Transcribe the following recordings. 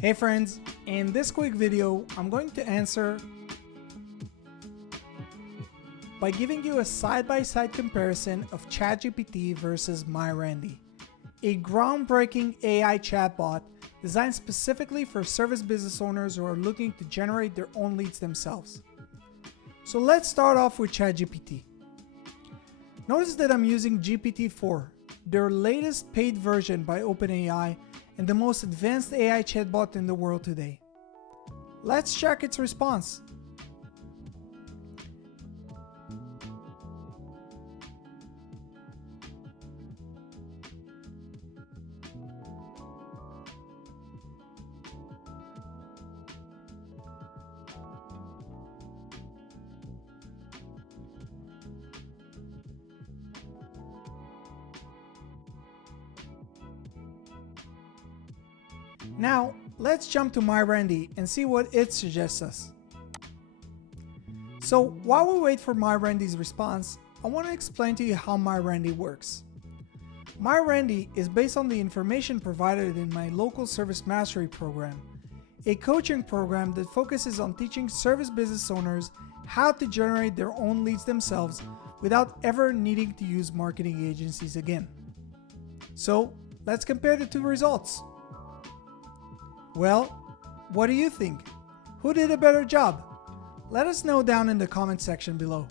Hey friends, in this quick video, I'm going to answer by giving you a side-by-side comparison of ChatGPT versus MyRandy, a groundbreaking AI chatbot designed specifically for service business owners who are looking to generate their own leads themselves. So let's start off with ChatGPT. Notice that I'm using GPT-4, their latest paid version by OpenAI and the most advanced AI chatbot in the world today. Let's check its response. Now, let's jump to MyRandy and see what it suggests us. So while we wait for MyRandy's response, I want to explain to you how MyRandy works. MyRandy is based on the information provided in my local service mastery program, a coaching program that focuses on teaching service business owners how to generate their own leads themselves without ever needing to use marketing agencies again. So let's compare the two results. Well, what do you think? Who did a better job? Let us know down in the comment section below.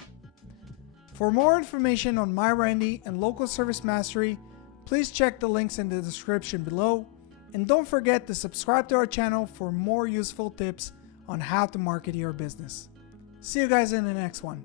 For more information on MyRandy and Local Service Mastery, please check the links in the description below, and don't forget to subscribe to our channel for more useful tips on how to market your business. See you guys in the next one.